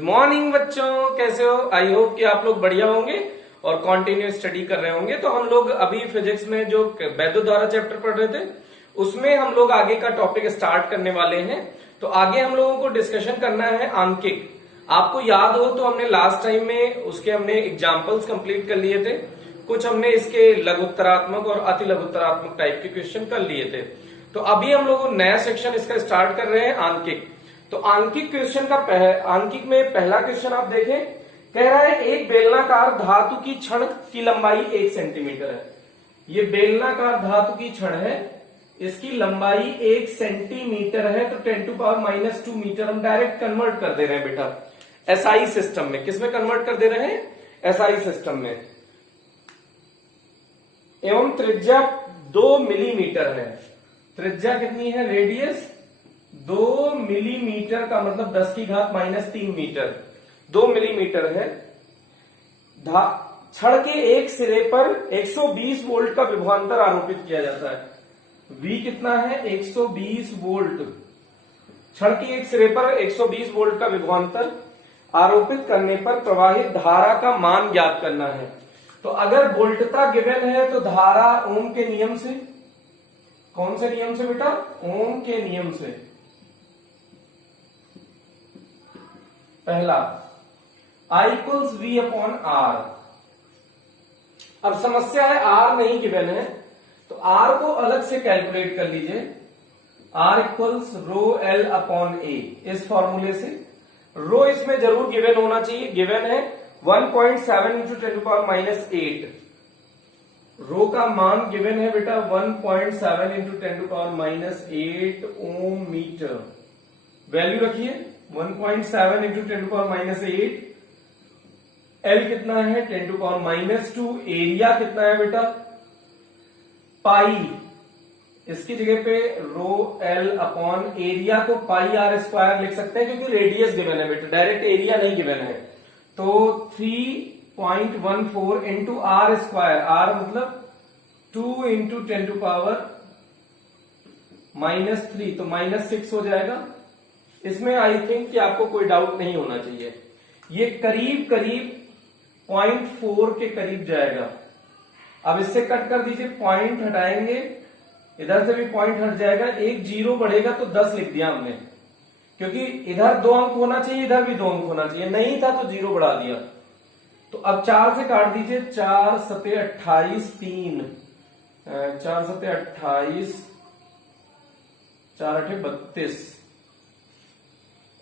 Good morning बच्चों, कैसे हो? आई होप कि आप लोग बढ़िया होंगे और कंटिन्यू स्टडी कर रहे होंगे। तो हम लोग अभी फिजिक्स में जो वैद्युतधारा चैप्टर पढ़ रहे थे उसमें हम लोग आगे का टॉपिक स्टार्ट करने वाले हैं। तो आगे हम लोगों को डिस्कशन करना है आंकिक। आपको याद हो तो हमने लास्ट टाइम में उसके हमने एग्जाम्पल्स कंप्लीट कर लिए थे। कुछ हमने इसके लघुत्तरात्मक और अति लघुत्तरात्मक टाइप के क्वेश्चन कर लिए थे। तो अभी हम लोग नया सेक्शन इसका स्टार्ट कर रहे हैं आंकिक। तो आंकिक क्वेश्चन का आंकिक में पहला क्वेश्चन आप देखें, कह रहा है एक बेलनाकार धातु की छड़ की लंबाई 1 सेंटीमीटर है। ये बेलनाकार धातु की छड़ है, इसकी लंबाई 1 सेंटीमीटर है। तो 10⁻⁻2 मीटर हम डायरेक्ट कन्वर्ट कर दे रहे हैं बेटा एसआई सिस्टम में। किसमें कन्वर्ट कर दे रहे हैं? एसआई सिस्टम में। एवं त्रिज्या 2 मिलीमीटर है। त्रिज्या कितनी है? रेडियस 2 मिलीमीटर का मतलब 10⁻³ मीटर। 2 मिलीमीटर है। छड़ के एक सिरे पर 120 वोल्ट का विभवांतर आरोपित किया जाता है। V कितना है? 120 वोल्ट। छड़ के एक सिरे पर 120 वोल्ट का विभवांतर आरोपित करने पर प्रवाहित धारा का मान ज्ञात करना है। तो अगर वोल्टता गिवन है तो धारा ओम के नियम से, कौन से नियम से बेटा? ओम के नियम से। पहला I = V/R। अब समस्या है R नहीं गिवन है तो R को अलग से कैलकुलेट कर लीजिए। R = ρL/A। इस फॉर्मूले से रो इसमें जरूर गिवन होना चाहिए। गिवन है 1.7 × 10⁻⁸। रो का मान गिवन है बेटा 1.7 × 10⁻⁸ ओम मीटर। वैल्यू रखिए 1.7 × 10⁻⁸। L कितना है? 10⁻²। एरिया कितना है बेटा? पाई। इसकी जगह पे ρL/एरिया को πr² लिख सकते हैं क्योंकि रेडियस गिवन है बेटा, डायरेक्ट एरिया नहीं गिवन है। तो 3.14 × r²। r मतलब 2 × 10⁻⁻3 तो -6 हो जाएगा। इसमें आई थिंक कि आपको कोई डाउट नहीं होना चाहिए। ये करीब करीब 0.4 के करीब जाएगा। अब इससे कट कर दीजिए, पॉइंट हटाएंगे, इधर से भी पॉइंट हट जाएगा। एक 0 बढ़ेगा तो 10 लिख दिया हमने, क्योंकि इधर 2 अंक होना चाहिए, इधर भी 2 अंक होना चाहिए। नहीं था तो 0 बढ़ा दिया। तो अब 4 से काट दीजिए। 4 × 7 = 28, 3 4 × 7 = 28, 4 × 8 = 32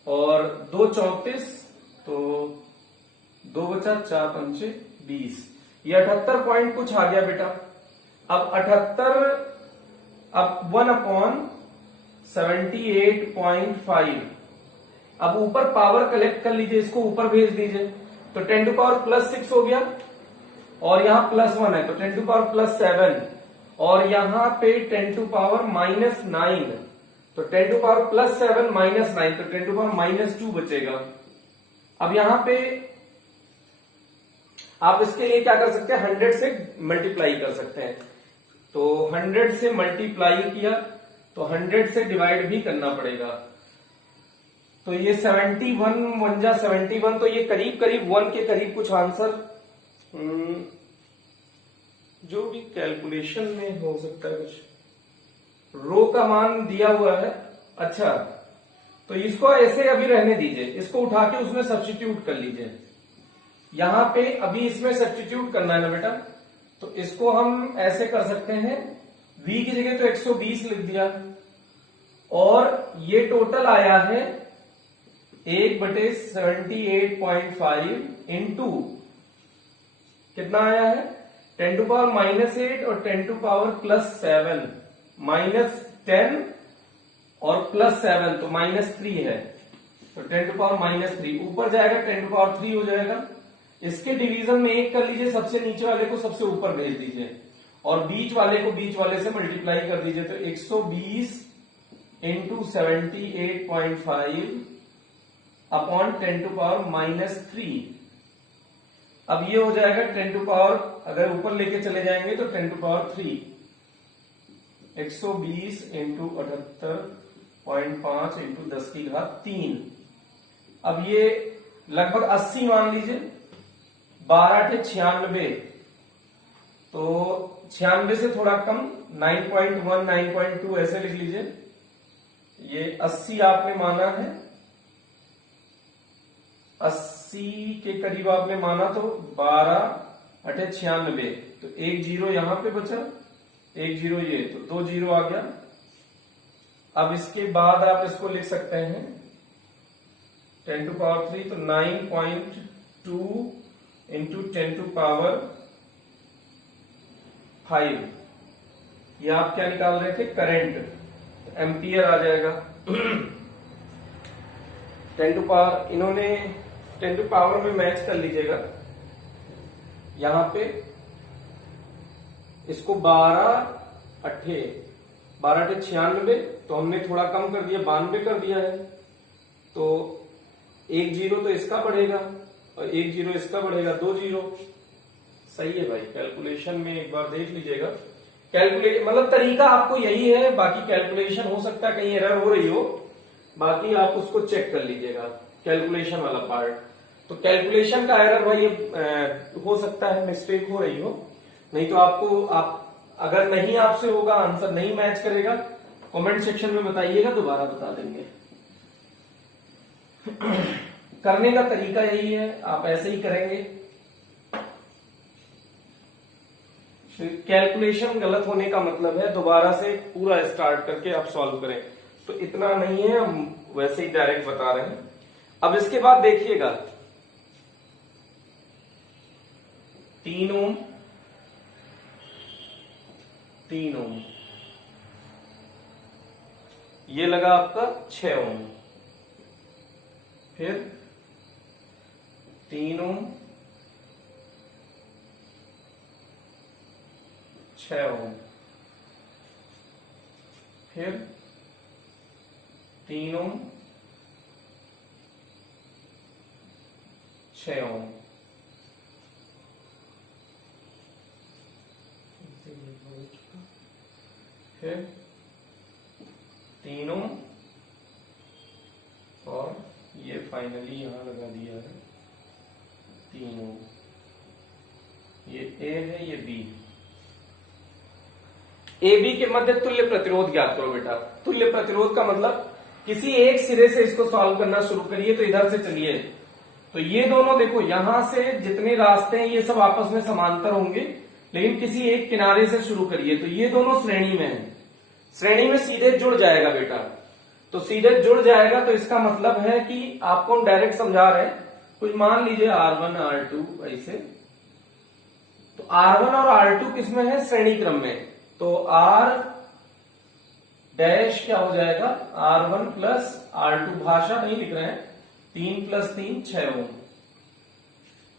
और 2 × 34 तो 2 बचा, 4 × 5 = 20। ये 78 पॉइंट कुछ आ गया बेटा। अब 78, अब 1/78.5। अब ऊपर पावर कलेक्ट कर लीजिए, इसको ऊपर भेज दीजिए। तो 10⁻+6 हो गया और यहां +1 है तो 10⁻+7 और यहां पे 10⁻⁻9 तो 10⁻+7 -9 तो 10⁻⁻2 बचेगा। अब यहां पे आप इसके लिए क्या कर सकते हैं? 100 से मल्टीप्लाई कर सकते हैं। तो 100 से मल्टीप्लाई किया तो 100 से डिवाइड भी करना पड़ेगा। तो ये 71 1 जा 71, तो ये करीब करीब 1 के करीब कुछ आंसर जो भी कैलकुलेशन में हो सकता है। कुछ रो का मान दिया हुआ है। अच्छा, तो इसको ऐसे अभी रहने दीजिए, इसको उठा के उसमें सब्स्टिट्यूट कर लीजिए। यहां पे अभी इसमें सब्स्टिट्यूट करना है ना बेटा, तो इसको हम ऐसे कर सकते हैं। V की जगह तो 120 लिख दिया और ये टोटल आया है 1/78.5 इंटू कितना आया है? 10⁻⁻8 और 10⁻+7 -10 और +7 तो -3 है। तो 10⁻³ ऊपर जाएगा, 10⁻³ हो जाएगा। इसके डिवीजन में 1 कर लीजिए, सबसे नीचे वाले को सबसे ऊपर भेज दीजिए और बीच वाले को बीच वाले से मल्टीप्लाई कर दीजिए। तो 120 × 78.5 अपॉन 10⁻⁻3। अब ये हो जाएगा 10⁻, अगर ऊपर लेके चले जाएंगे तो 10⁻3। 120 × 78.5 × 10⁻³ अब ये लगभग 80 मान लीजिए, 12 के 96, तो 96 से थोड़ा कम 9.1 9.2 ऐसे लिख लीजिए। ये 80 आपने माना है, 80 के करीब आपने माना, तो 12 अठे 96, तो एक जीरो यहां पे बचा, एक जीरो ये, तो 2 जीरो आ गया। अब इसके बाद आप इसको लिख सकते हैं 10 टू पावर 3, तो 9.2 इंटू 10 टू पावर 5। ये आप क्या निकाल रहे थे, करंट, एम्पियर आ जाएगा। 10 टू पावर, इन्होंने 10 टू पावर में मैच कर लीजिएगा। यहां पे इसको 12 अठे 96, तो हमने थोड़ा कम कर दिया, 92 कर दिया है। तो एक जीरो तो इसका बढ़ेगा और एक जीरो इसका बढ़ेगा, 2 जीरो। सही है भाई, कैलकुलेशन में एक बार देख लीजिएगा। कैलकुलेट मतलब तरीका आपको यही है, बाकी कैलकुलेशन हो सकता है कहीं एरर हो रही हो, बाकी आप उसको चेक कर लीजिएगा कैलकुलेशन वाला पार्ट। तो कैलकुलेशन का एरर भाई हो सकता है, मिस्टेक हो रही हो, नहीं तो आपको अगर नहीं आपसे होगा, आंसर नहीं मैच करेगा, कमेंट सेक्शन में बताइएगा, दोबारा बता देंगे। करने का तरीका यही है, आप ऐसे ही करेंगे। कैलकुलेशन गलत होने का मतलब है दोबारा से पूरा स्टार्ट करके आप सॉल्व करें, तो इतना नहीं है, हम वैसे ही डायरेक्ट बता रहे हैं। अब इसके बाद देखिएगा 3 ओम, 3 ओम, ये लगा आपका 6 ओम, फिर 3 ओम, 6 ओम, फिर 3 ओम, 6 ओम, फिर 3 ओम, और ये फाइनली यहां लगा दिया है 3 ओम। ये ए है, ये बी। ए बी के मध्य तुल्य प्रतिरोध ज्ञात करो बेटा। तुल्य प्रतिरोध का मतलब किसी एक सिरे से इसको सॉल्व करना शुरू करिए, तो इधर से चलिए, तो ये दोनों देखो, यहां से जितने रास्ते हैं ये सब आपस में समांतर होंगे, लेकिन किसी एक किनारे से शुरू करिए, तो ये दोनों श्रेणी में है, श्रेणी में सीधे जुड़ जाएगा बेटा। तो सीधे जुड़ जाएगा, तो इसका मतलब है कि आपको हम डायरेक्ट समझा रहे हैं, कुछ मान लीजिए R1 R2 ऐसे, तो R1 और R2 किसमें है, श्रेणी क्रम में, तो R डैश क्या हो जाएगा, R1 प्लस R2, भाषा नहीं लिख रहे हैं, 3 प्लस 3 6 ओम,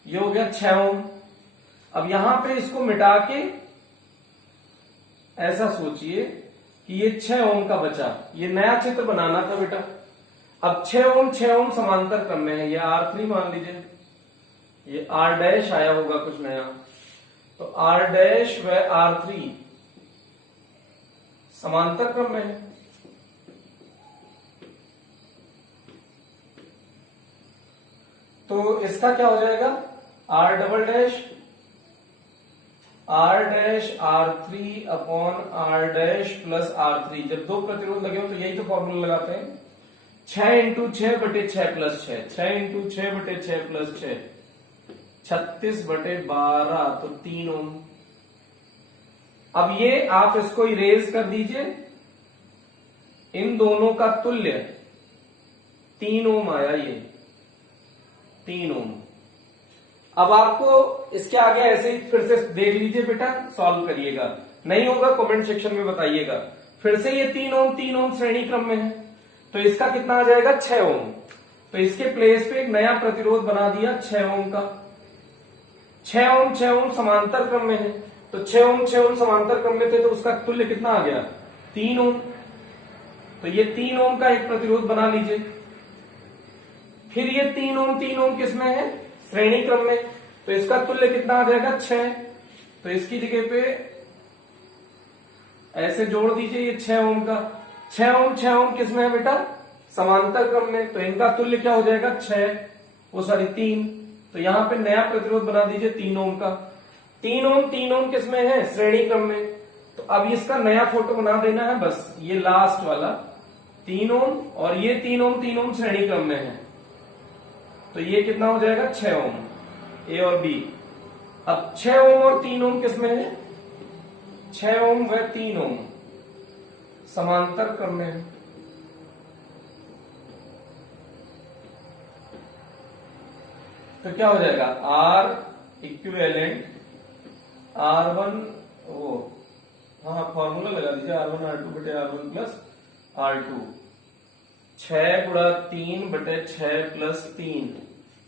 ये हो गया 6 ओम। अब यहां पे इसको मिटा के ऐसा सोचिए कि ये 6 ओम का बचा, ये नया चित्र बनाना था बेटा। अब 6 ओम समांतर क्रम में है, ये R3 मान लीजिए, ये R डैश आया होगा कुछ नया, तो R डैश व R3 समांतर क्रम में है। तो इसका क्या हो जाएगा, R double dash R3 upon R dash plus R3। जब दो प्रतिरोध लगे हो तो यही तो फॉर्मूला लगाते हैं, 6 इंटू 6 बटे 6 प्लस 6, 6 इंटू 6 बटे 6 प्लस 6, 36 बटे 12, तो 3 ओम। अब ये आप इसको इरेज कर दीजिए, इन दोनों का तुल्य 3 ओम आया, ये 3 ओम। अब आपको इसके आगे ऐसे ही फिर से देख लीजिए बेटा, सॉल्व करिएगा, नहीं होगा कमेंट सेक्शन में बताइएगा। फिर से ये 3 ओम श्रेणी क्रम में है, तो इसका कितना आ जाएगा, 6 ओम। तो इसके प्लेस पे एक नया प्रतिरोध बना दिया 6 ओम का। 6 ओम समांतर क्रम में है, तो 6 ओम समांतर क्रम में थे, तो उसका तुल्य कितना आ गया, 3 ओम। तो ये 3 ओम का एक प्रतिरोध बना लीजिए। फिर ये 3 ओम किसमें है, श्रेणी क्रम में, तो इसका तुल्य कितना आ जाएगा, 6। तो इसकी जगह पे ऐसे जोड़ दीजिए, ये 6 ओम का, 6 ओम किसमें है बेटा, समांतर क्रम में, तो इनका तुल्य क्या हो जाएगा, 6। वो सॉरी 3। तो यहां पे नया प्रतिरोध बना दीजिए 3 ओम का। 3 ओम किस में है? श्रेणी क्रम में। तो अब इसका नया फोटो बना देना है बस, ये लास्ट वाला 3 ओम, और ये 3 ओम श्रेणी क्रम में है। तो ये कितना हो जाएगा? 6 ओम, ए और बी। अब 6 ओम और 3 ओम किस में है? 6 ओम व 3 ओम समांतर क्रम में है। तो क्या हो जाएगा? आर इक्विवेलेंट R1, वो हाँ फॉर्मूला लगा दीजिए, R1 R2 बटे R1 प्लस R2, 6 गुणा 3 बटे 6 प्लस 3,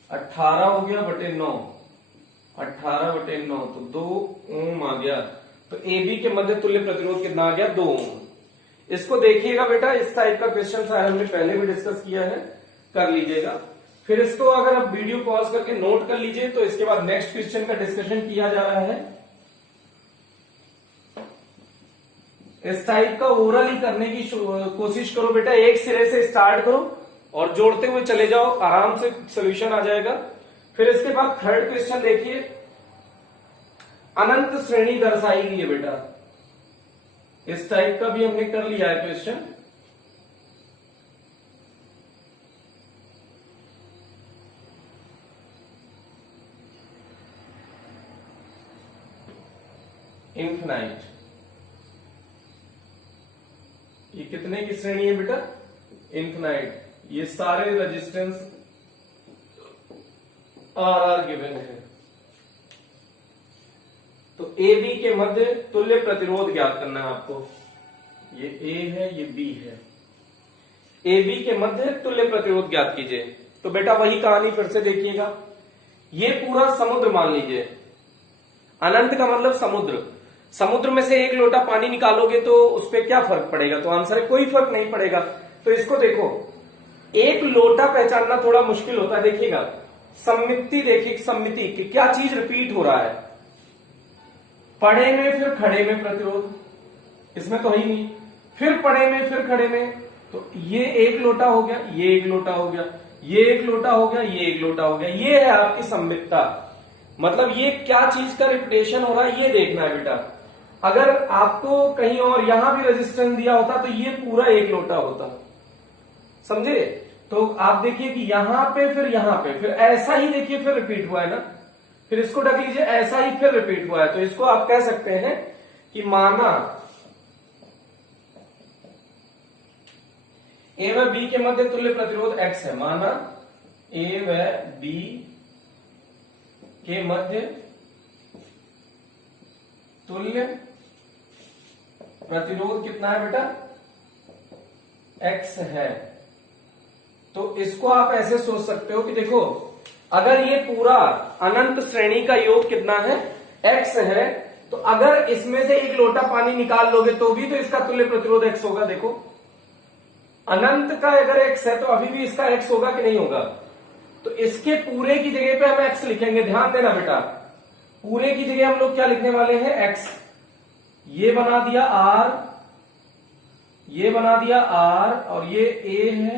18 हो गया बटे 9, 18 बटे 9, तो 2 ओम आ गया। तो ए बी के मध्य तुल्य प्रतिरोध कितना आ गया? 2 ओम। इसको देखिएगा बेटा, इस टाइप का क्वेश्चन शायद हमने पहले भी डिस्कस किया है, कर लीजिएगा। फिर इसको अगर आप वीडियो पॉज करके नोट कर लीजिए, तो इसके बाद नेक्स्ट क्वेश्चन का डिस्कशन किया जा रहा है। इस टाइप का ओरली करने की कोशिश करो बेटा, एक सिरे से स्टार्ट करो और जोड़ते हुए चले जाओ, आराम से सोल्यूशन आ जाएगा। फिर इसके बाद थर्ड क्वेश्चन देखिए, अनंत श्रेणी दर्शाई गई है बेटा। इस टाइप का भी हमने कर लिया है क्वेश्चन। इन्फिनाइट, ये कितने की श्रेणी है बेटा? इन्फिनाइट। ये सारे रेजिस्टेंस आर गिवन है। तो ए बी के मध्य तुल्य प्रतिरोध ज्ञात करना है आपको। ये ए है, ये बी है। ए बी के मध्य तुल्य प्रतिरोध ज्ञात कीजिए। तो बेटा वही कहानी फिर से देखिएगा, ये पूरा समुद्र मान लीजिए। अनंत का मतलब समुद्र। समुद्र में से 1 लोटा पानी निकालोगे तो उस पर क्या फर्क पड़ेगा? तो आंसर है कोई फर्क नहीं पड़ेगा। तो इसको देखो, 1 लोटा पहचानना थोड़ा मुश्किल होता है। देखिएगा सम्मिति, देखिए सम्मिति कि क्या चीज रिपीट हो रहा है। पड़े में फिर खड़े में प्रतिरोध, इसमें तो ही नहीं। फिर पड़े में फिर खड़े में, तो ये 1 लोटा हो गया, ये 1 लोटा हो गया, ये 1 लोटा हो गया, ये 1 लोटा हो गया। ये है आपकी सम्मितता। मतलब ये क्या चीज का रिपीटेशन हो रहा है, ये देखना है बेटा। अगर आपको कहीं और यहां भी रेजिस्टेंस दिया होता तो ये पूरा 1 लोटा होता, समझे? तो आप देखिए कि यहां पे फिर ऐसा ही देखिए फिर रिपीट हुआ है ना। फिर इसको ढक लीजिए, ऐसा ही फिर रिपीट हुआ है। तो इसको आप कह सकते हैं कि माना ए व बी के मध्य तुल्य प्रतिरोध X है। माना ए व बी के मध्य तुल्य प्रतिरोध कितना है बेटा? X है। तो इसको आप ऐसे सोच सकते हो कि देखो, अगर ये पूरा अनंत श्रेणी का योग कितना है? X है। तो अगर इसमें से 1 लोटा पानी निकाल लोगे तो भी तो इसका तुल्य प्रतिरोध X होगा। देखो अनंत का अगर X है तो अभी भी इसका X होगा कि नहीं होगा? तो इसके पूरे की जगह पे हम X लिखेंगे। ध्यान देना बेटा, पूरे की जगह हम लोग क्या लिखने वाले हैं? X। ये बना दिया R, ये बना दिया R, और ये A है,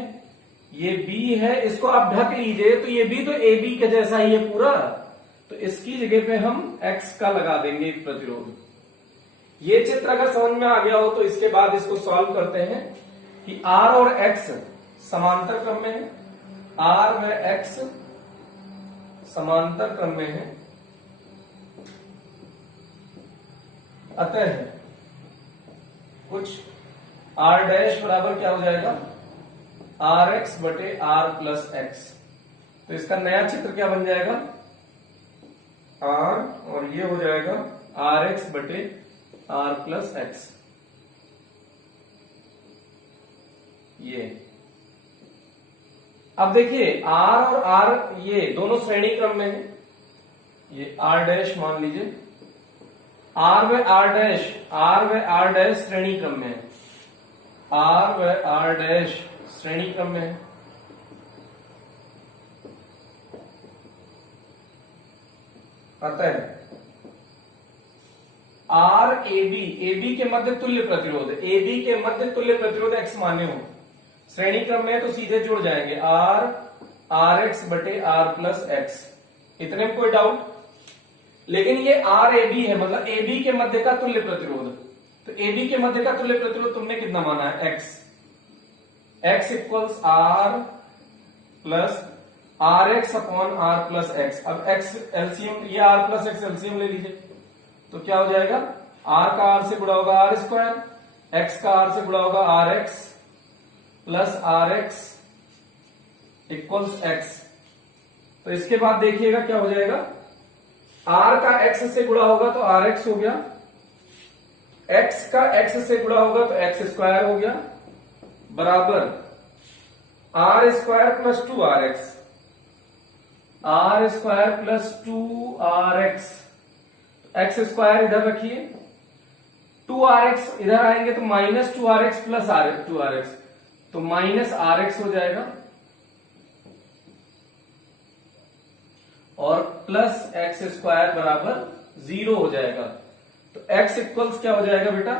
ये B है। इसको आप ढक लीजिए, तो ये भी तो AB के जैसा ही है पूरा। तो इसकी जगह पे हम X का लगा देंगे प्रतिरोध। ये चित्र अगर समझ में आ गया हो तो इसके बाद इसको सॉल्व करते हैं कि R और X समांतर क्रम में है। R व X समांतर क्रम में है। अतः कुछ R डैश बराबर क्या हो जाएगा? RX बटे R प्लस X। तो इसका नया चित्र क्या बन जाएगा? R, और ये हो जाएगा RX बटे R प्लस X। ये अब देखिए R और R ये दोनों श्रेणी क्रम में है। ये R डैश मान लीजिए, R व R डैश श्रेणी क्रम में है। R व R डैश श्रेणी क्रम में है। अतः R AB के मध्य तुल्य प्रतिरोध, AB के मध्य तुल्य प्रतिरोध X माने हो, श्रेणी क्रम में है तो सीधे जुड़ जाएंगे। आर एक्स बटे आर प्लस एक्स। इतने में कोई डाउट? लेकिन ये आर ए बी है, मतलब ए बी के मध्य का तुल्य प्रतिरोध। तो ए बी के मध्य का तुल्य प्रतिरोध तुमने कितना माना है? X. X equals r plus r x upon r plus x. अब एक्स एलसीएम, ये आर प्लस एक्स एलसीएम ले लीजिए, तो क्या हो जाएगा? आर का आर से गुणा होगा आर स्क्वायर, एक्स का आर से गुणा होगा r x plus r x equals x. तो इसके बाद देखिएगा क्या हो जाएगा, आर का एक्स से गुणा होगा तो आर एक्स हो गया, एक्स का एक्स से गुणा होगा तो एक्स स्क्वायर हो गया, बराबर r square plus 2rx, r square plus 2rx। X square इधर रखिए, 2rx इधर आएंगे तो माइनस 2rx प्लस 2rx, तो माइनस rx हो जाएगा और प्लस एक्स स्क्वायर बराबर 0 हो जाएगा। तो x इक्वल्स क्या हो जाएगा बेटा?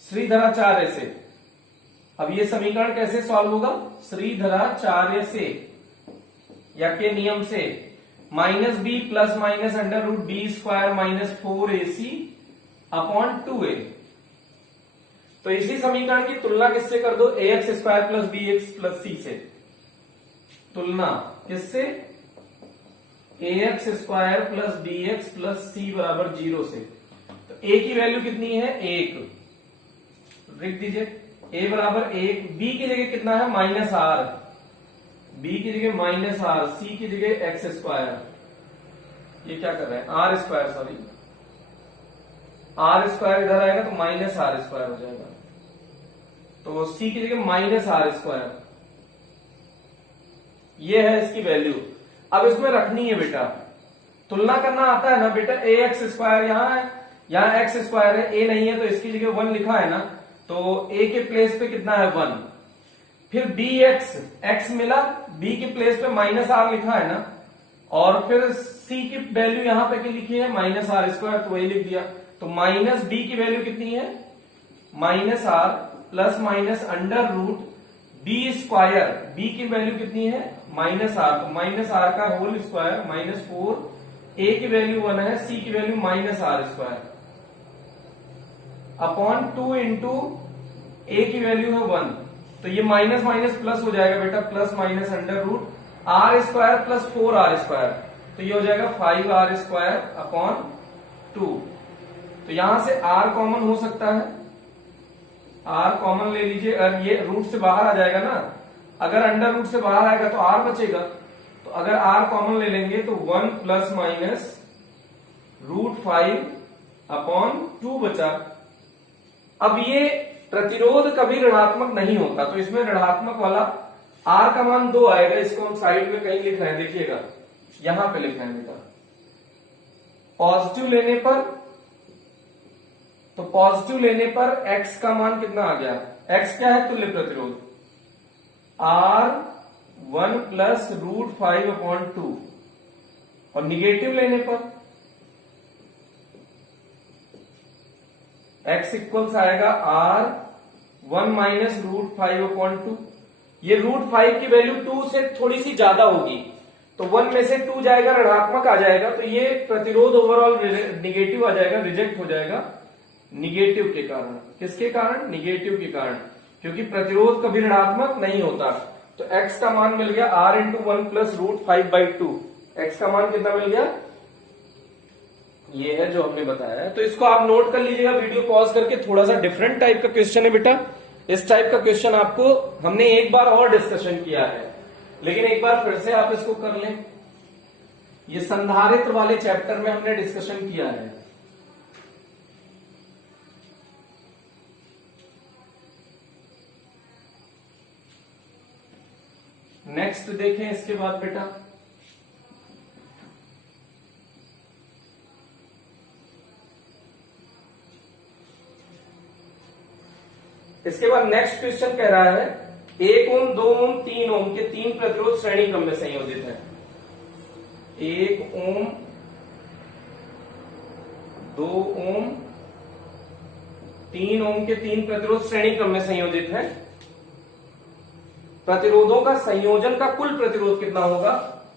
श्रीधराचार्य से। अब ये समीकरण कैसे सॉल्व होगा? श्रीधराचार्य से या के नियम से, minus b plus minus under root B square minus 4ac upon 2a। तो इसी समीकरण की तुलना किससे कर दो? ax square plus B X plus C से। तुलना किससे? ax square plus B X plus C बराबर 0 से। तो a की वैल्यू कितनी है? 1 लिख दीजिए, a बराबर 1, b की जगह कितना है? माइनस आर, b की जगह माइनस आर, c की जगह एक्स स्क्वायर। ये क्या कर रहे हैं? R square, sorry r square इधर आएगा तो माइनस आर स्क्वायर हो जाएगा, तो c की जगह माइनस आर स्क्वायर। ये है इसकी वैल्यू। अब इसमें रखनी है बेटा, तुलना करना आता है ना बेटा। ए एक्स स्क्वायर यहाँ है, यहाँ एक्स स्क्वायर है, ए नहीं है तो इसकी जगह 1 लिखा है ना, तो ए के प्लेस पे कितना है? 1। फिर बी एक्स, एक्स मिला, बी के प्लेस पे माइनस आर लिखा है ना, और फिर सी की वैल्यू यहां पे क्या लिखी है? माइनस आर स्क्वायर, तो वही लिख दिया। तो माइनस बी की वैल्यू कितनी है? Minus R plus minus under root B square, B की वैल्यू कितनी है? माइनस आर, तो माइनस आर का होल स्क्वायर माइनस 4, ए की वैल्यू 1 है, सी की value minus R square upon 2 into A की वैल्यू है 1। तो ये माइनस माइनस प्लस हो जाएगा बेटा, plus minus under root r square plus 4r square, तो ये हो जाएगा 5r स्क्वायर अपॉन 2। तो यहां से r कॉमन हो सकता है, r कॉमन ले लीजिए, और ये रूट से बाहर आ जाएगा ना। अगर अंडर रूट से बाहर आएगा तो r बचेगा, तो अगर r कॉमन ले लेंगे तो 1 प्लस माइनस रूट 5 अपॉन 2 बचा। अब ये प्रतिरोध कभी ऋणात्मक नहीं होता, तो इसमें ऋणात्मक वाला R का मान 2 आएगा। इसको हम साइड में कहीं लिख रहे हैं, देखिएगा यहां पे लिख रहे हैं बेटा। पॉजिटिव लेने पर, तो पॉजिटिव लेने पर x का मान कितना आ गया? x क्या है? तुल्य प्रतिरोध R 1 प्लस रूट 5 अपॉन 2। और निगेटिव लेने पर x इक्वल्स आएगा R 1 माइनस रूट 5 अपॉन 2। ये रूट 5 की वैल्यू 2 से थोड़ी सी ज्यादा होगी, तो 1 में से 2 जाएगा, ऋणात्मक आ जाएगा, तो ये प्रतिरोध ओवरऑल निगेटिव आ जाएगा, रिजेक्ट हो जाएगा निगेटिव के कारण। किसके कारण? निगेटिव के कारण, क्योंकि प्रतिरोध कभी ऋणात्मक नहीं होता। तो x का मान मिल गया R into 1 plus root 5/2। x का मान कितना मिल गया? ये है जो हमने बताया है। तो इसको आप नोट कर लीजिएगा वीडियो पॉज करके। थोड़ा सा डिफरेंट टाइप का क्वेश्चन है बेटा। इस टाइप का क्वेश्चन आपको हमने एक बार और डिस्कशन किया है, लेकिन एक बार फिर से आप इसको कर लें। ये संधारित्र वाले चैप्टर में हमने डिस्कशन किया है। नेक्स्ट देखें इसके बाद बेटा, इसके बाद नेक्स्ट क्वेश्चन कह रहा है 1 ओम 2 ओम 3 ओम के 3 प्रतिरोध श्रेणी क्रम में संयोजित है। 1 ओम 2 ओम 3 ओम के 3 प्रतिरोध श्रेणी क्रम में संयोजित है। प्रतिरोधों का संयोजन का कुल प्रतिरोध कितना होगा,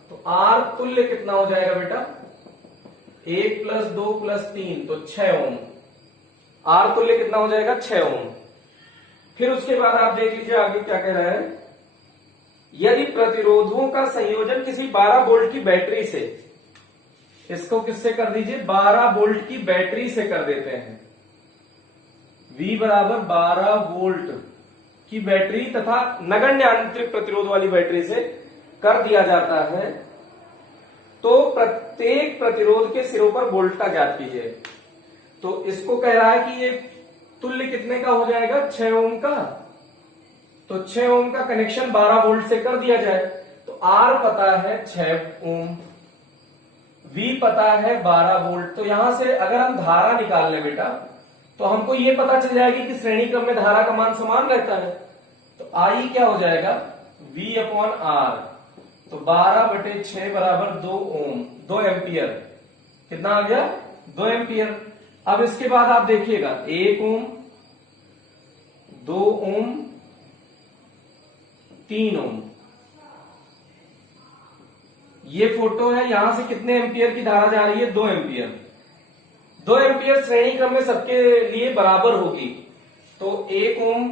तो आर तुल्य कितना हो जाएगा बेटा, 1 + 2 + 3 तो 6 ओम। आर तुल्य कितना हो जाएगा, 6 ओम। फिर उसके बाद आप देख लीजिए आगे क्या कह रहा है, यदि प्रतिरोधों का संयोजन किसी 12 वोल्ट की बैटरी से, इसको किससे कर दीजिए, 12 वोल्ट की बैटरी से कर देते हैं, V बराबर 12 वोल्ट की बैटरी तथा नगण्य आंतरिक प्रतिरोध वाली बैटरी से कर दिया जाता है, तो प्रत्येक प्रतिरोध के सिरों पर वोल्टता ज्ञात कीजिए। तो इसको कह रहा है कि ये तुल्य कितने का हो जाएगा, 6 ओम का। तो 6 ओम का कनेक्शन 12 वोल्ट से कर दिया जाए, तो R पता है 6 ओम, V पता है 12 वोल्ट। तो यहां से अगर हम धारा निकाल लें बेटा, तो हमको ये पता चल जाएगी कि श्रेणी क्रम में धारा का मान समान रहता है। तो I क्या हो जाएगा, V/R। तो 12/6 बराबर 2 ओम, 2 एम्पियर। कितना आ गया, 2 एम्पियर। अब इसके बाद आप देखिएगा 1 ओम, 2 ओम, 3 ओम। ये फोटो है, यहां से कितने एम्पियर की धारा जा रही है, 2 एम्पियर। 2 एम्पियर श्रेणी क्रम में सबके लिए बराबर होगी। तो 1 ओम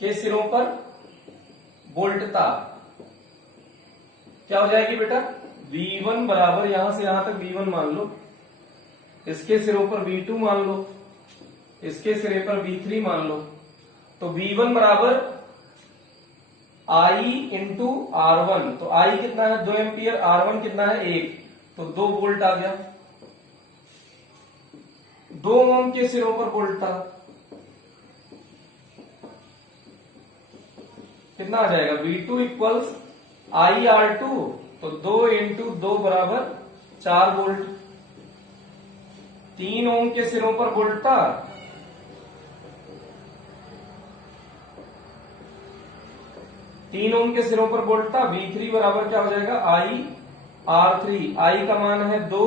के सिरों पर वोल्टता क्या हो जाएगी बेटा, V1 बराबर, यहां से यहां तक V1 मान लो, इसके सिरों पर V2 मान लो, इसके सिरे पर V3 मान लो। तो V1 बराबर I इंटू R1। तो I कितना है, 2 एम्पियर, R1 कितना है, 1, तो 2 वोल्ट आ गया। 2 ओम के सिरों पर वोल्ट था, कितना आ जाएगा, V2 इक्वल्स IR2। तो 2 इंटू 2 बराबर 4 वोल्ट। 3 ओम के सिरों पर वोल्ट था, तीन ओम के सिरों पर वोल्ट था। V3 बराबर क्या हो जाएगा, IR3। I का मान है 2,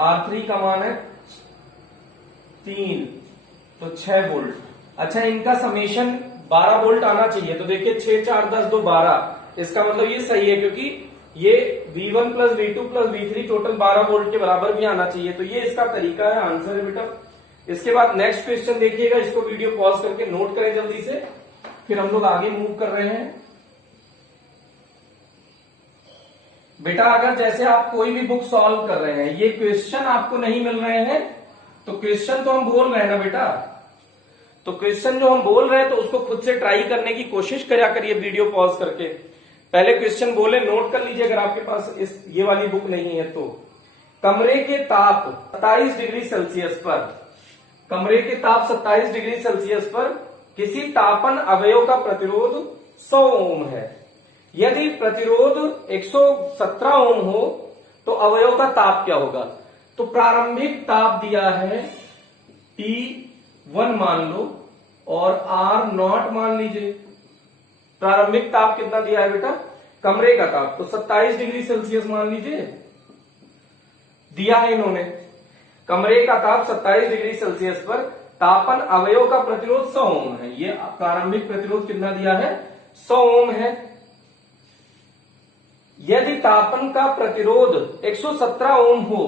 R3 का मान है 3, तो 6 वोल्ट। अच्छा, इनका समेशन 12 वोल्ट आना चाहिए। तो देखिए 6 4 10 2 12, इसका मतलब ये सही है, क्योंकि ये V1 + V2 + V3 total 12 volt के बराबर भी आना चाहिए। तो ये इसका तरीका है, आंसर है बेटा। इसके बाद नेक्स्ट क्वेश्चन देखिएगा, इसको वीडियो पॉज करके नोट करें जल्दी से, फिर हम लोग आगे मूव कर रहे हैं। बेटा अगर जैसे आप कोई भी बुक सॉल्व कर रहे हैं, ये क्वेश्चन आपको नहीं मिल रहे हैं, तो क्वेश्चन तो हम बोल रहे हैं ना बेटा, तो क्वेश्चन जो हम बोल रहे हैं तो उसको खुद से ट्राई करने की कोशिश करा करिए वीडियो पॉज करके। पहले क्वेश्चन बोले, नोट कर लीजिए अगर आपके पास ये वाली बुक नहीं है तो। कमरे के ताप 27 डिग्री सेल्सियस पर, कमरे के ताप 27 डिग्री सेल्सियस पर किसी तापन अवयव का प्रतिरोध 100 ओम है। यदि प्रतिरोध 117 ओम हो तो अवयव का ताप क्या होगा। तो प्रारंभिक ताप दिया है T1 मान लो और R0 मान लीजिए। प्रारंभिक ताप कितना दिया है बेटा, कमरे का ताप तो 27 डिग्री सेल्सियस मान लीजिए, दिया है इन्होंने। कमरे का ताप 27 डिग्री सेल्सियस पर तापन अवयव का प्रतिरोध 100 ओम है। ये प्रारंभिक प्रतिरोध कितना दिया है, 100 ओम है। यदि तापन का प्रतिरोध 117 ओम हो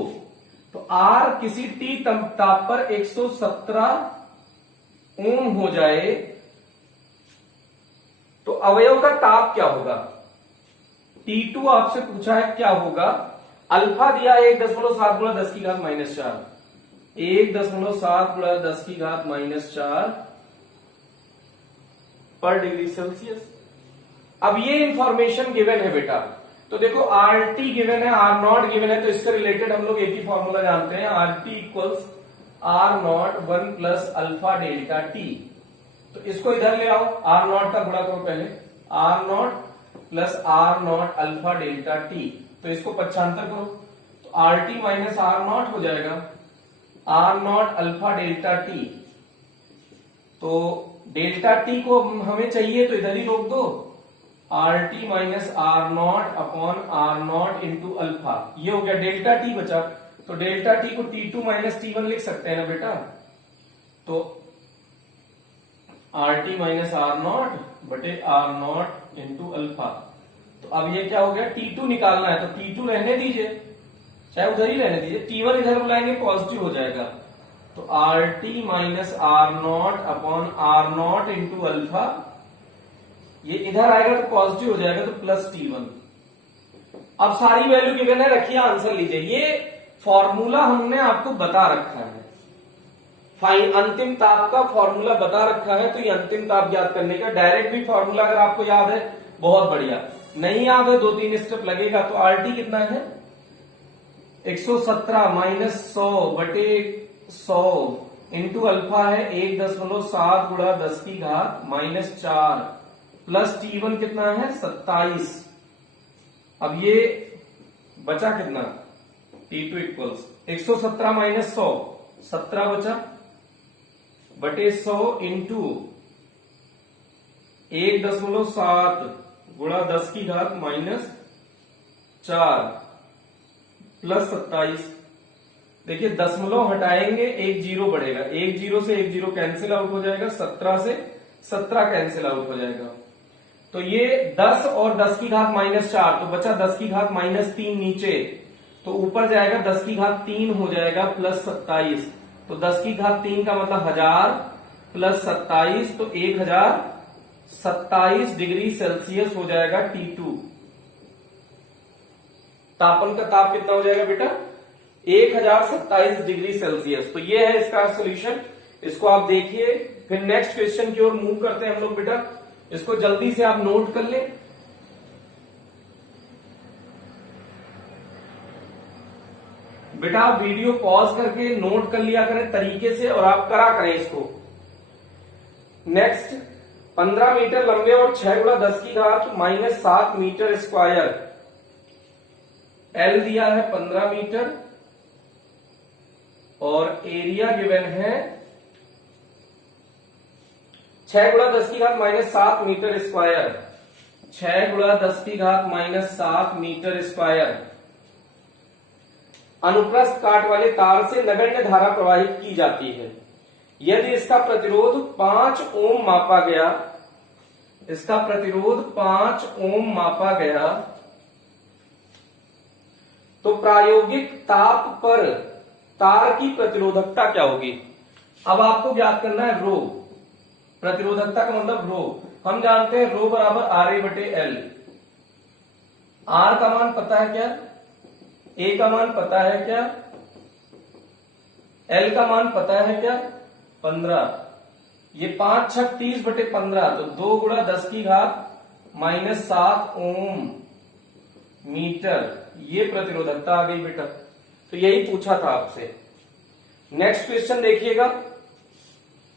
तो R किसी T ताप पर 117 ओम हो जाए तो अवयव का ताप क्या होगा। T2 आपसे पूछा है क्या होगा। अल्फा दिया है 1.7 × 10⁻⁻⁴, 1.7 × 10⁻⁻⁴ पर डिग्री सेल्सियस। अब ये इंफॉर्मेशन गिवन है बेटा, तो देखो RT गिवन है, R0 गिवन है, तो इससे रिलेटेड हम लोग एक ही फॉर्मूला जानते हैं, RT equals R0 1 + alpha delta T। तो इसको इधर ले आओ, R0 का गुणा करो पहले, R0 + R0 alpha delta T। तो इसको पक्षांतर करो, तो RT - R0 हो जाएगा, R0 अल्फा डेल्टा T। तो डेल्टा T को हमें चाहिए तो इधर ही रोक दो, RT - R0 upon R0 into alpha. ये हो गया, डेल्टा T बचा। तो डेल्टा T को T2 - T1 लिख सकते हैं ना बेटा। तो r t minus r naught बटे आर नॉट इंटू अल्फा। तो अब ये क्या हो गया, T2 निकालना है, तो T2 रहने दीजिए, चाहे उधर ही रहने दीजिए, T1 इधर बुलाएंगे पॉजिटिव हो जाएगा, तो r t minus r naught upon r naught into alpha, ये इधर आएगा तो पॉजिटिव हो जाएगा, तो प्लस T1। अब सारी वैल्यू गिवन है, रखिए आंसर लीजिए। ये फॉर्मूला हमने आपको बता रखा है, अंतिम ताप का फॉर्मूला बता रखा है, तो ये अंतिम ताप ज्ञात करने का डायरेक्ट भी फॉर्मूला अगर आपको याद है बहुत बढ़िया, नहीं याद है 2-3 स्टेप लगेगा। तो आर टी कितना है, 117 माइनस 100 बटे 100 इंटू अल्फा है 1.7 गुणा 10 की घात माइनस 4 प्लस T1 कितना है 27। अब ये बचा कितना, T2 इक्वल्स 117 माइनस 100 17 बचा बटे 100 इंटू 1.7 गुणा 10 की घात माइनस 4 प्लस 27। देखिए दशमलव हटाएंगे, एक जीरो बढ़ेगा, एक जीरो से एक जीरो कैंसिल आउट हो जाएगा, 17 से 17 कैंसिल आउट हो जाएगा। तो ये 10 और 10 की घात माइनस 4, तो बचा 10 की घात माइनस 3 नीचे, तो ऊपर जाएगा 10 की घात 3 हो जाएगा प्लस 27। तो 10 की घात 3 का मतलब 1000 प्लस 27, तो 1027 डिग्री सेल्सियस हो जाएगा T2। तापन का ताप कितना हो जाएगा बेटा, 1027 डिग्री सेल्सियस। तो ये है इसका सोल्यूशन, इसको आप देखिए। फिर नेक्स्ट क्वेश्चन की ओर मूव करते हैं हम लोग बेटा, इसको जल्दी से आप नोट कर लें। बेटा आप वीडियो पॉज करके नोट कर लिया करें तरीके से, और आप करा करें इसको। नेक्स्ट 15 मीटर लंबे और 6 गुणा 10 की घात माइनस 7 मीटर स्क्वायर, एल दिया है 15 मीटर और एरिया गिवन है 6 गुणा 10 की घात माइनस 7 मीटर स्क्वायर, 6 गुणा 10 की घात माइनस 7 मीटर स्क्वायर। अनुप्रस्थ काट वाले तार से नगण्य धारा प्रवाहित की जाती है। यदि इसका प्रतिरोध 5 ओम मापा गया, इसका प्रतिरोध 5 ओम मापा गया, तो प्रायोगिक ताप पर तार की प्रतिरोधकता क्या होगी। अब आपको ज्ञात करना है रो, प्रतिरोधकता का मतलब रो। हम जानते हैं रो बराबर आर ए बटे एल। आर का मान पता है क्या, ए का मान पता है क्या, एल का मान पता है क्या, 15। ये 5 छक 30 बटे 15, तो 2 गुणा 10 की घात माइनस 7 ओम मीटर, ये प्रतिरोधकता आ गई बेटा। तो यही पूछा था आपसे। नेक्स्ट क्वेश्चन देखिएगा,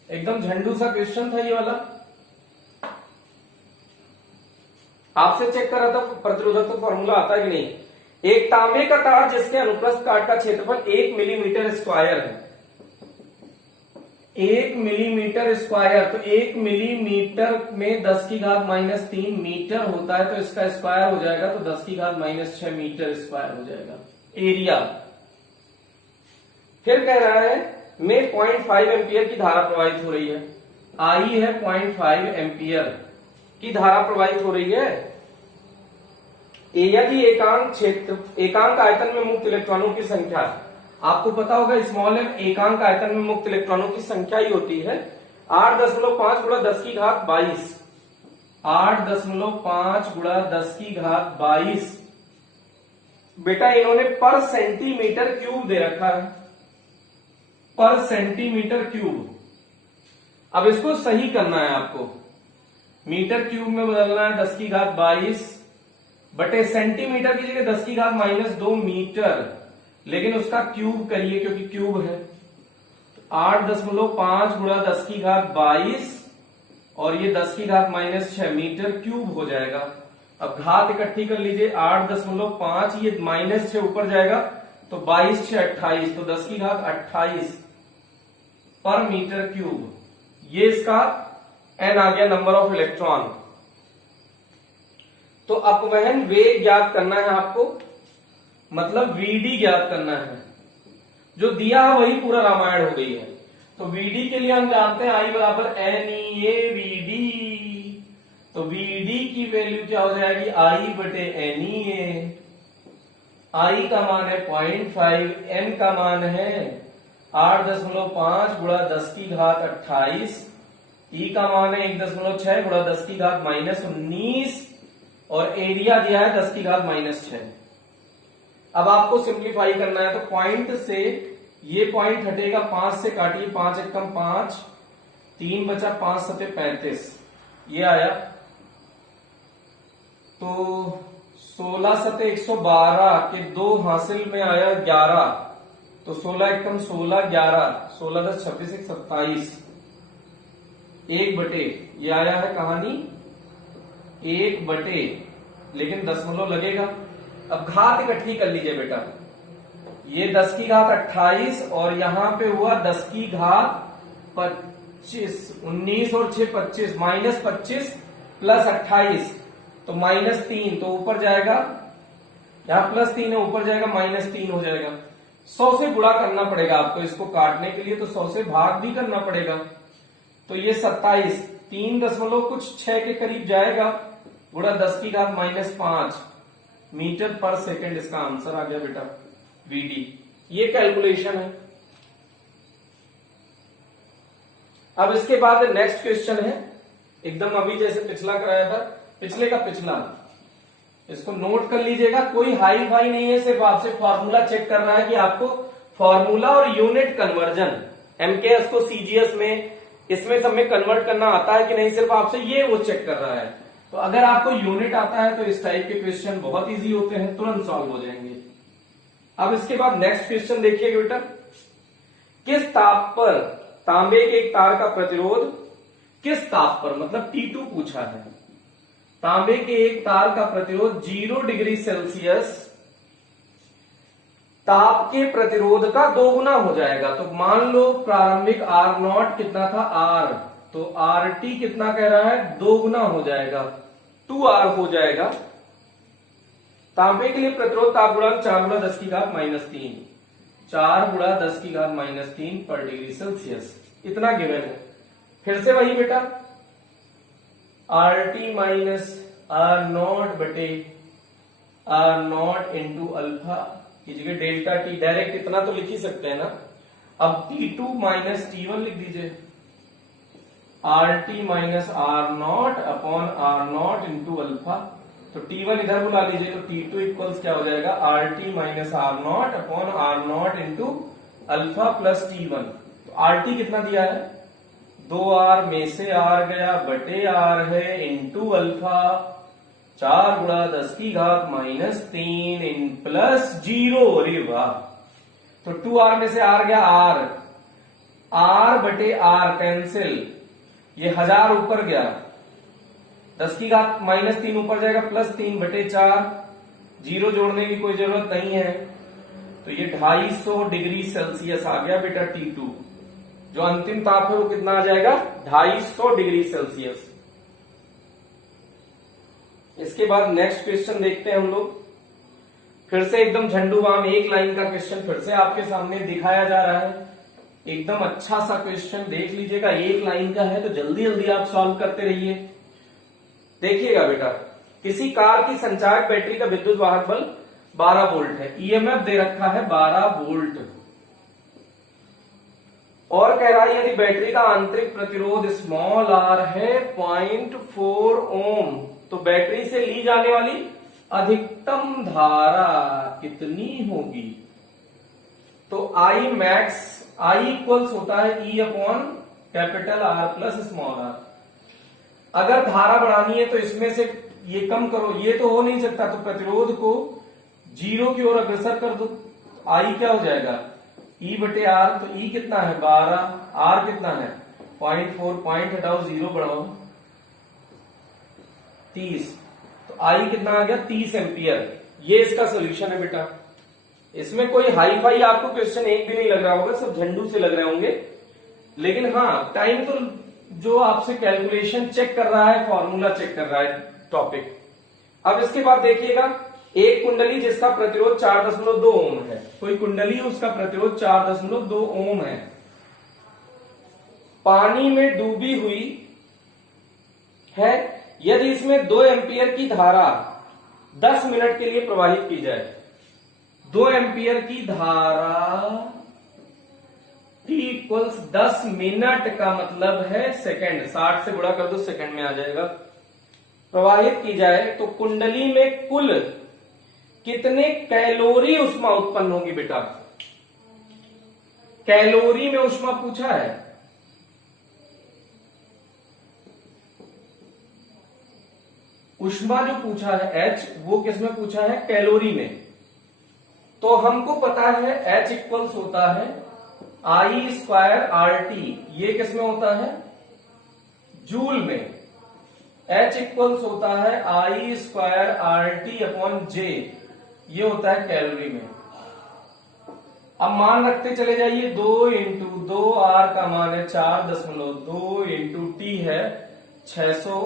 एकदम झंडू सा क्वेश्चन था ये वाला, आपसे चेक कर रहा था प्रतिरोधक तो फॉर्मूला आता है कि नहीं। एक तांबे का तार जिसके अनुप्रस्थ काट का क्षेत्रफल 1 मिलीमीटर स्क्वायर है, 1 मिलीमीटर स्क्वायर, तो 1 मिलीमीटर में 10 की घात माइनस 3 मीटर होता है, तो इसका स्क्वायर हो जाएगा, तो 10 की घात माइनस 6 मीटर स्क्वायर हो जाएगा एरिया। फिर कह रहा है में 0.5 एम्पियर की धारा प्रवाहित हो रही है, आई है 0.5 एम्पियर की धारा प्रवाहित हो रही है। यदि एकांक क्षेत्र, एकांक आयतन में मुक्त इलेक्ट्रॉनों की संख्या, आपको पता होगा स्मॉल एम एकांक आयतन में मुक्त इलेक्ट्रॉनों की संख्या ही होती है 8.5 गुणा 10 की घात 22, 8.5 गुणा 10 की घात 22। बेटा इन्होंने पर सेंटीमीटर क्यूब दे रखा है, पर सेंटीमीटर क्यूब। अब इसको सही करना है आपको, मीटर क्यूब में बदलना है, 10 की घात 22 बटे सेंटीमीटर की जगह 10 की घात माइनस 2 मीटर, लेकिन उसका क्यूब करिए क्योंकि क्यूब है। 8.5 गुणा 10 की घात 22 और ये 10 की घात माइनस 6 मीटर क्यूब हो जाएगा। अब घात इकट्ठी कर लीजिए, 8.5 ये माइनस 6 ऊपर जाएगा, तो 22 6 28, तो 10 की घात 28 पर मीटर क्यूब। ये इसका एन आ गया, नंबर ऑफ इलेक्ट्रॉन। तो अपवहन वेग ज्ञात करना है आपको, मतलब वीडी ज्ञात करना है। जो दिया है वही पूरा रामायण हो गई है। तो VD के लिए हम जानते हैं I बराबर NEA VD। तो VD की वैल्यू क्या हो जाएगी, I बटे NEA। I का मान है 0.5, N का मान है 8.5 गुणा 10 की घात 28, E का मान है 1.6 गुणा 10 की घात -19 और एरिया दिया है 10 की घात -6। अब आपको सिंप्लीफाई करना है, तो पॉइंट से ये पॉइंट हटेगा, 5 से काटिए, 5 एक कम 5, 3 बचा, 5 सते 35, ये आया। तो 16 सते 112 के 2 हासिल में आया 11, तो 16 एक कम 16, 11, 16 10 26 1 27, 1 बटे, ये आया है कहानी 1 बटे, लेकिन दशमलव लगेगा। अब घात इकट्ठी कर लीजिए बेटा, ये 10 की घात 28 और यहां पे हुआ 10 की घात 25, 19 और 6 25, -25 प्लस 28 तो -3, तो ऊपर जाएगा, यहां +3 है, ऊपर जाएगा -3 हो जाएगा। 100 से गुणा करना पड़ेगा आपको इसको काटने के लिए, तो 100 से भाग भी करना पड़ेगा। तो ये 27 3.6 के करीब जाएगा, गुणा 10 की घात -5 मीटर पर सेकंड, इसका आंसर आ गया बेटा VD। ये कैलकुलेशन है। अब इसके बाद नेक्स्ट क्वेश्चन है, एकदम अभी जैसे पिछला कराया था, पिछले का पिछला, इसको नोट कर लीजिएगा। कोई हाई फाई नहीं है, सिर्फ आपसे फॉर्मूला चेक कर रहा है कि आपको फॉर्मूला और यूनिट कन्वर्जन MKS को CGS में, इसमें सब में कन्वर्ट करना आता है कि नहीं, सिर्फ आपसे ये वो चेक कर रहा है। तो अगर आपको यूनिट आता है तो इस टाइप के क्वेश्चन बहुत इजी होते हैं, तुरंत सॉल्व हो जाएंगे। अब इसके बाद नेक्स्ट क्वेश्चन देखिएगा बेटा, किस ताप पर तांबे के एक तार का प्रतिरोध, किस ताप पर, मतलब T2 पूछा है, तांबे के एक तार का प्रतिरोध 0 डिग्री सेल्सियस ताप के प्रतिरोध का 2 गुना हो जाएगा। तो मान लो प्रारंभिक R0 कितना था, R, तो RT कितना कह रहा है, 2 गुना हो जाएगा, 2R हो जाएगा। तांबे के लिए प्रतिरोध ताप गुणांक 4 गुणा 10 की घात -3, 4 गुणा 10 की घात -3 पर डिग्री सेल्सियस, इतना गिवन है। फिर से वही बेटा, RT माइनस R0 बटे R0 इंटू अल्फा की जगह डेल्टा T, डायरेक्ट इतना तो लिख ही सकते हैं ना। अब T2 माइनस T1 लिख दीजिए, RT minus R0 upon R0 into alpha, तो T1 इधर बुला लीजिए, तो T2 इक्वल्स क्या हो जाएगा, RT minus R0 upon R0 into alpha plus T1। तो RT कितना दिया है, 2R में से R गया, बटे R है, इंटू अल्फा 4 गुणा 10 की घात -3 इन प्लस 0, अरे वाह। तो 2R में से R गया, R बटे R कैंसिल, ये 1000 ऊपर गया, 10 की घात -3 ऊपर जाएगा, +3 बटे 4, 0 जोड़ने की कोई जरूरत नहीं है, तो ये 250 डिग्री सेल्सियस आ गया बेटा T2। जो अंतिम ताप है वो कितना आ जाएगा, 250 डिग्री सेल्सियस। इसके बाद नेक्स्ट क्वेश्चन देखते हैं हम लोग, फिर से एकदम झंडूबाम एक लाइन का क्वेश्चन फिर से आपके सामने दिखाया जा रहा है। एकदम अच्छा सा क्वेश्चन देख लीजिएगा, एक लाइन का है, तो जल्दी जल्दी आप सॉल्व करते रहिए। देखिएगा बेटा, किसी कार की संचारक बैटरी का विद्युत वाहक बल 12 वोल्ट है, ईएमएफ दे रखा है 12 वोल्ट, और कह रहा है यदि बैटरी का आंतरिक प्रतिरोध स्मॉल r है 0.4 ओम, तो बैटरी से ली जाने वाली अधिकतम धारा कितनी होगी। तो I मैक्स, I इक्वल्स होता है E upon capital R plus small r। अगर धारा बढ़ानी है तो इसमें से ये कम करो, ये तो हो नहीं सकता, तो प्रतिरोध को 0 की ओर अग्रसर कर दो, I क्या हो जाएगा, E बटे R। तो E कितना है 12, R कितना है 0.4, पॉइंट हटाओ 0 बढ़ाओ 30, तो I कितना आ गया 30 एम्पियर। ये इसका सोल्यूशन है बेटा। इसमें कोई हाई फाई आपको क्वेश्चन एक भी नहीं लग रहा होगा, सब झंडू से लग रहे होंगे, लेकिन हाँ टाइम तो जो आपसे कैलकुलेशन चेक कर रहा है, फॉर्मूला चेक कर रहा है टॉपिक। अब इसके बाद देखिएगा, एक कुंडली जिसका प्रतिरोध 4.2 ओम है, कोई कुंडली उसका प्रतिरोध 4.2 ओम है, पानी में डूबी हुई है यदि इसमें 2 एम्पियर की धारा 10 मिनट के लिए प्रवाहित की जाए। 2 एम्पियर की धारा t इक्वल्स 10 मिनट का मतलब है सेकंड, 60 से गुणा कर दो सेकंड में आ जाएगा, प्रवाहित की जाए तो कुंडली में कुल कितने कैलोरी ऊष्मा उत्पन्न होगी बेटा? कैलोरी में ऊष्मा पूछा है। ऊष्मा जो पूछा है H, वो किसमें पूछा है? कैलोरी में। तो हमको पता है H इक्वल्स होता है I स्क्वायर RT, ये किसमें होता है? जूल में। H इक्वल्स होता है I square RT upon J, ये होता है कैलोरी में। अब मान रखते चले जाइए, 2 इंटू 2 R का मान है 4.2 इंटू T है 600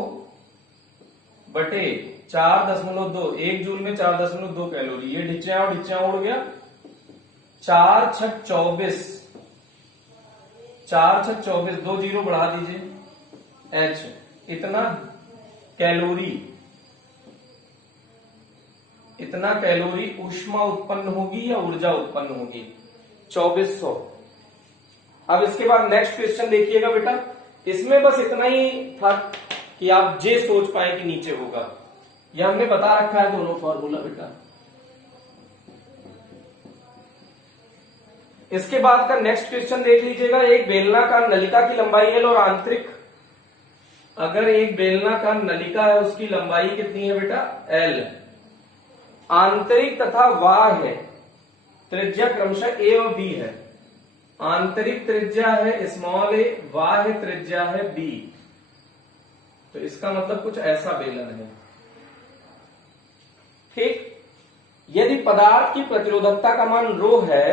बटे 4.2, 1 जूल में 4.2 कैलोरी। ये ढिच्चा और ढिच्चा उड़ गया, 4 छक 24, 4 छक 24, 2 जीरो बढ़ा दीजिए, H इतना कैलोरी, इतना कैलोरी ऊष्मा उत्पन्न होगी या ऊर्जा उत्पन्न होगी? 2400। अब इसके बाद नेक्स्ट क्वेश्चन देखिएगा बेटा, इसमें बस इतना ही था कि आप जे सोच पाए कि नीचे होगा, यह हमने बता रखा है दोनों फॉर्मूला बेटा। इसके बाद का नेक्स्ट क्वेश्चन देख लीजिएगा, एक बेलनाकार नलिका की लंबाई L और आंतरिक, अगर एक बेलनाकार नलिका है उसकी लंबाई कितनी है बेटा? L, आंतरिक तथा बाह्य त्रिज्या क्रमशः A और B है। आंतरिक त्रिज्या है स्मॉल a, बाह्य त्रिज्या है B, तो इसका मतलब कुछ ऐसा बेलन है। ठीक, यदि पदार्थ की प्रतिरोधकता का मान रो है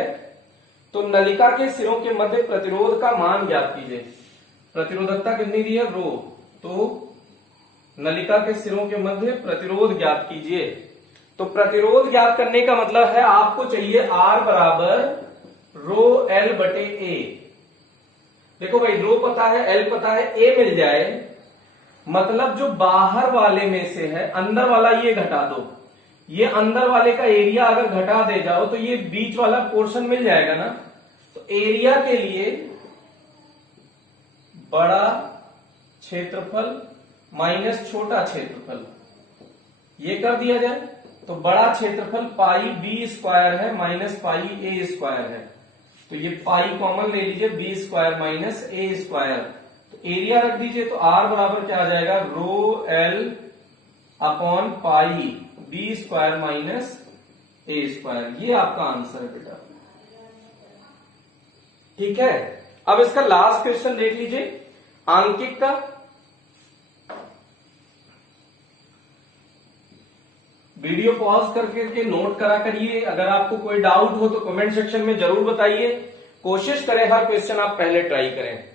तो नलिका के सिरों के मध्य प्रतिरोध का मान ज्ञात कीजिए। प्रतिरोधकता कितनी दी है? रो, तो नलिका के सिरों के मध्य प्रतिरोध ज्ञात कीजिए। तो प्रतिरोध ज्ञात करने का मतलब है आपको चाहिए R बराबर रो L बटे A। देखो भाई, रो पता है, L पता है, A मिल जाए, मतलब जो बाहर वाले में से है अंदर वाला ये घटा दो, ये अंदर वाले का एरिया अगर घटा दे जाओ तो ये बीच वाला पोर्शन मिल जाएगा ना। तो एरिया के लिए बड़ा क्षेत्रफल माइनस छोटा क्षेत्रफल, ये कर दिया जाए तो बड़ा क्षेत्रफल पाई बी स्क्वायर है माइनस पाई ए स्क्वायर है, तो ये पाई कॉमन ले लीजिए, B square minus A square, तो एरिया रख दीजिए, तो आर बराबर क्या आ जाएगा? Rho L upon pi B square minus A square, ये आपका आंसर है बेटा। ठीक है, अब इसका लास्ट क्वेश्चन देख लीजिए, आंकिक का। वीडियो पॉज करके नोट करा करिए, अगर आपको कोई डाउट हो तो कमेंट सेक्शन में जरूर बताइए। कोशिश करें हर क्वेश्चन आप पहले ट्राई करें।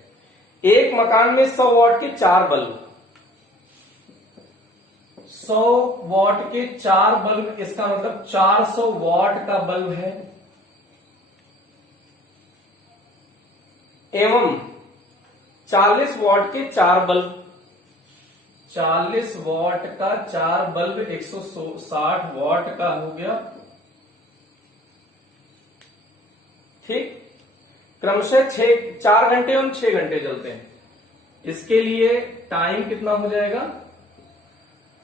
एक मकान में 100 वॉट के 4 बल्ब, 100 वॉट के 4 बल्ब, इसका मतलब 400 वॉट का बल्ब है, एवं 40 वॉट के 4 बल्ब, 40 वॉट का 4 बल्ब 160 वॉट का हो गया। ठीक, क्रमशः 4 घंटे एवं 6 घंटे चलते हैं। इसके लिए टाइम कितना हो जाएगा?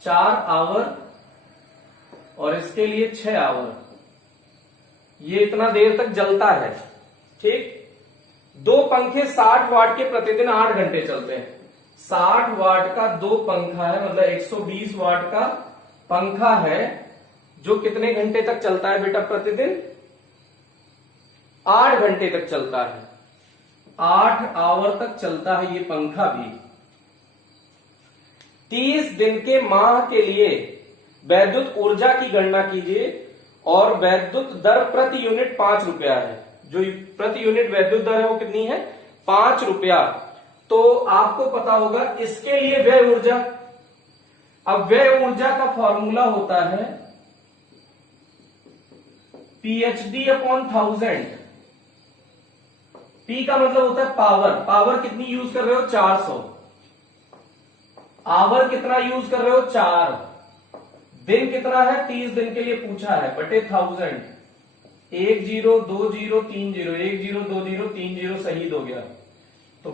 4 आवर, और इसके लिए 6 आवर, ये इतना देर तक जलता है। ठीक, 2 पंखे 60 वाट के प्रतिदिन 8 घंटे चलते हैं। 60 वाट का 2 पंखा है, मतलब 120 वाट का पंखा है, जो कितने घंटे तक चलता है बेटा? प्रतिदिन 8 घंटे तक चलता है, 8 आवर तक चलता है ये पंखा भी। 30 दिन के माह के लिए वैद्युत ऊर्जा की गणना कीजिए, और वैद्युत दर प्रति यूनिट 5 रुपया है। जो प्रति यूनिट वैद्युत दर है वो कितनी है? 5 रुपया। तो आपको पता होगा इसके लिए व्यय ऊर्जा। अब व्यय ऊर्जा का फॉर्मूला होता है PhD अपॉन 1000, P का मतलब होता है पावर। पावर कितनी यूज कर रहे हो? 400। आवर कितना यूज कर रहे हो? 4। दिन कितना है? 30 दिन के लिए पूछा है, बटे 1000। 1 0 2 0 3 0, 1 0 2 0 3 0 शहीद हो गया। तो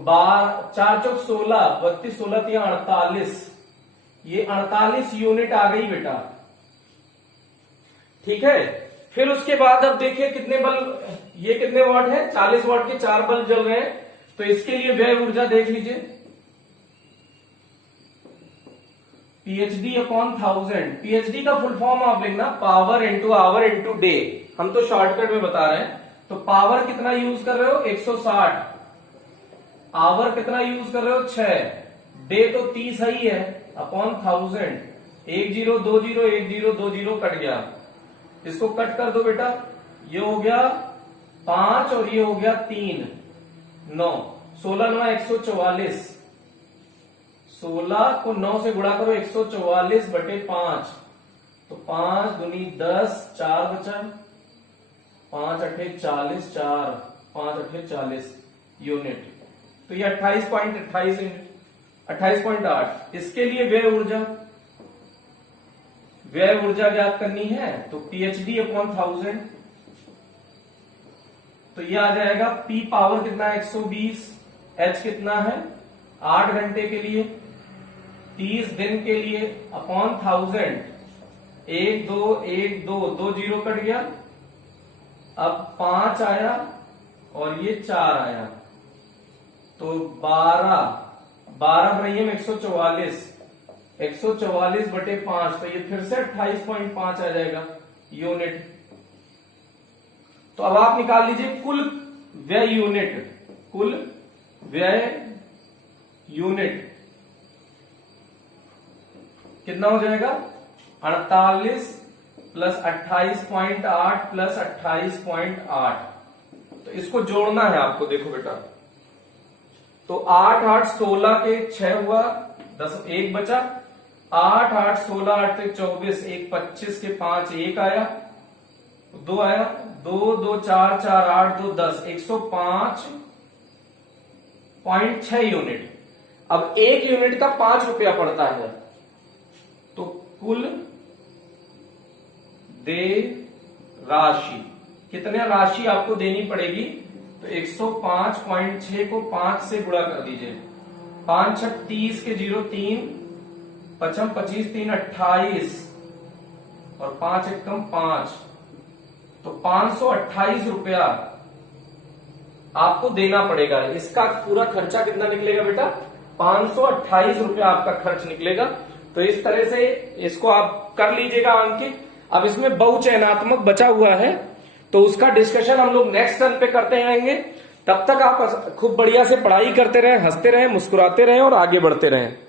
4 चौक 16, 32 16 3 48, ये 48 यूनिट आ गई बेटा। ठीक है। फिर उसके बाद अब देखिए कितने बल्ब, ये कितने वाट है? 40 वाट के 4 बल्ब जल रहे हैं। तो इसके लिए व्यय ऊर्जा देख लीजिए, PhD अपॉन 1000। PhD का फुल फॉर्म आप लिखना power into our into day. हम तो शॉर्टकट में बता रहे हैं। तो पावर कितना यूज कर रहे हो? 160। आवर कितना यूज कर रहे हो? 6। डे तो 30 ही है, अपॉन 1000। 1 0 2 0 1 0 2 0 कट गया। इसको कट कर दो बेटा, ये हो गया 5 और ये हो गया 3 9। 16 9 144। 16 को 9 से गुणा करो, 144 बटे 5। तो 5 दूनी 10, 4 बचा, 5 अठे 40, 4 5 अठे 40 यूनिट। तो ये 28.28 यूनिट, 28.8। इसके लिए व्यय ऊर्जा, व्यय ऊर्जा ज्ञात करनी है तो PhD अपॉन 1000। तो ये आ जाएगा P पावर कितना है? 120। H कितना है? 8 घंटे के लिए, 30 दिन के लिए, अपॉन 1000। 1 2 1 2 2 0 कट गया। अब 5 आया और ये 4 आया, तो 12 12 रही है 144। 144 बटे 5, तो ये फिर से 28.5 आ जाएगा यूनिट। तो अब आप निकाल लीजिए कुल व्यय यूनिट। कुल व्यय यूनिट कितना हो जाएगा? 48 प्लस 28.8 प्लस 28.8। तो इसको जोड़ना है आपको। देखो बेटा, तो 8 8 16 के 6 हुआ, 10 1 बचा। 8 8 16 8 से 24, 1 25 के 5 1 आया, 2 आया, 2 2 4 4 8 2 10, 105.6 यूनिट। अब 1 यूनिट का 5 रुपया पड़ता है। तो कुल दे राशि, कितने राशि आपको देनी पड़ेगी? तो 105.6 को 5 से गुणा कर दीजिए। 5 6 30 के 0 3, 5 25 3 28 और 5 1 कम 5, तो 528 रुपया आपको देना पड़ेगा। इसका पूरा खर्चा कितना निकलेगा बेटा? 528 रुपया आपका खर्च निकलेगा। तो इस तरह से इसको आप कर लीजिएगा अंकित। अब इसमें बहुचयनात्मक बचा हुआ है, तो उसका डिस्कशन हम लोग नेक्स्ट टर्न पे करते रहेंगे। तब तक आप खूब बढ़िया से पढ़ाई करते रहें, हंसते रहें, मुस्कुराते रहें और आगे बढ़ते रहें।